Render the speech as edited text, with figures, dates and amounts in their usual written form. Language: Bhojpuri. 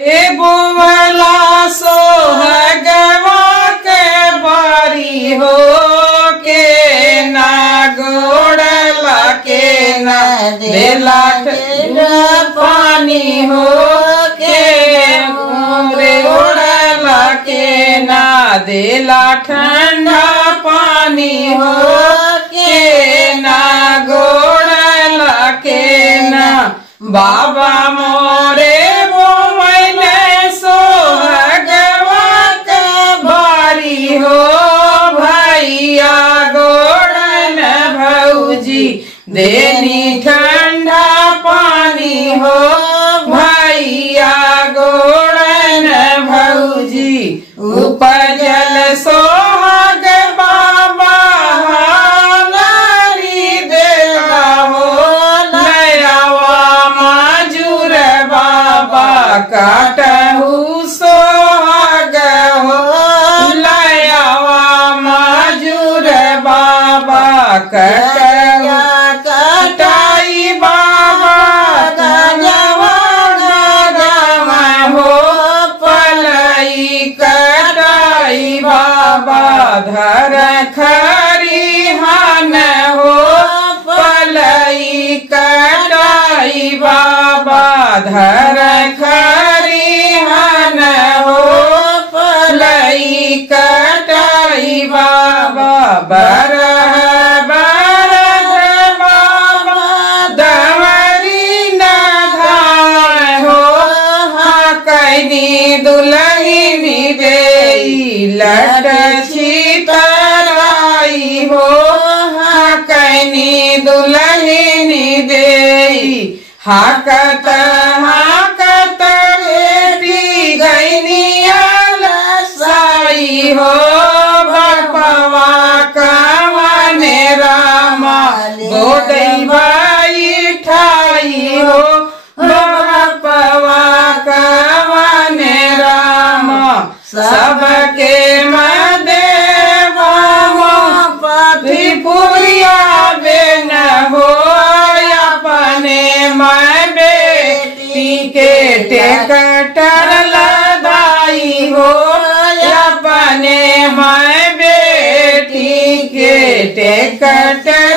ए बोवला सोहगवा के बारी हो के ना गोड़ला के ना देला पानी हो के रे गोड़ला के ना देला ठंडा पानी हो के ना गोड़ला के ना बाबा मोरे हो भैया गोड़न भौजी देनी ठंडा पानी हो भैया गोड़न भौजी उपजल सोहाग बाबा नारी देला हो नयावा मजूर बाबा काटहू सोहाग हो कटाई बाबा गजवा गजवा हो पलाई कटाई बाबा धर खरिहान हो पलाई कटाई बाबा धर खरिहान हो पलाई कटाई बाबा बरह दुल्हनी देई लट छितराई हो कैनी दुल्हनी देई हाकत हाकत बेटी गईनी अलसाई हो बपवा कवने रामा गोदई बाई ठाई हो बपवा सबके मदेवा पति पुरिया बेन हो अपने मैं बेटी के टेकटर लदाई हो अपने मैं बेटी के टेकटर